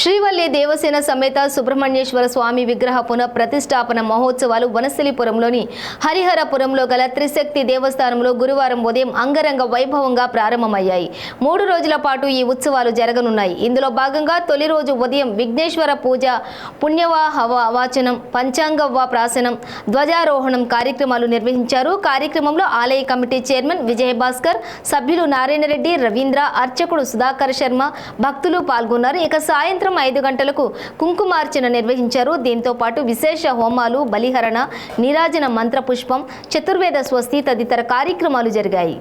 శ్రీవల్లి దేవసేన సమేత సుబ్రహ్మణ్యేశ్వర స్వామి విగ్రహ పునః ప్రతిష్టాపన మహోత్సవాలు వనస్థలిపురంలోని హరిహరపురంలో గల త్రిశక్తి దేవస్థానంలో గురువారం ఉదయం అంగరంగ వైభవంగా ప్రారంభమయ్యాయి. 3 రోజుల పాటు ఈ ఉత్సవాలు జరగనున్నాయి. ఇందులో భాగంగా తొలి రోజు ఉదయం విఘ్నేశ్వర పూజ, పుణ్యవాహవ వాచనం, పంచాంగవ్వ ప్రాశనం, ధ్వజారోహణం కార్యక్రమాలు నిర్వహించారు. కార్యక్రమంలో ఆలయ కమిటీ చైర్మన్ విజయభాస్కర్, సభ్యులు నారాయణరెడ్డి, రవీంద్ర, అర్చకుడు సుధాకర్ శర్మ, భక్తులు పాల్గొన్నారు. ఇక సాయంత్రం 5 గంటలకు కుంకుమార్చన నిర్వహించారు. దీంతో పాటు విశేష హోమాలు, బలిహరణ, నీరాజన మంత్ర పుష్పం, చతుర్వేద స్వస్తి తదితర కార్యక్రమాలు జరిగాయి.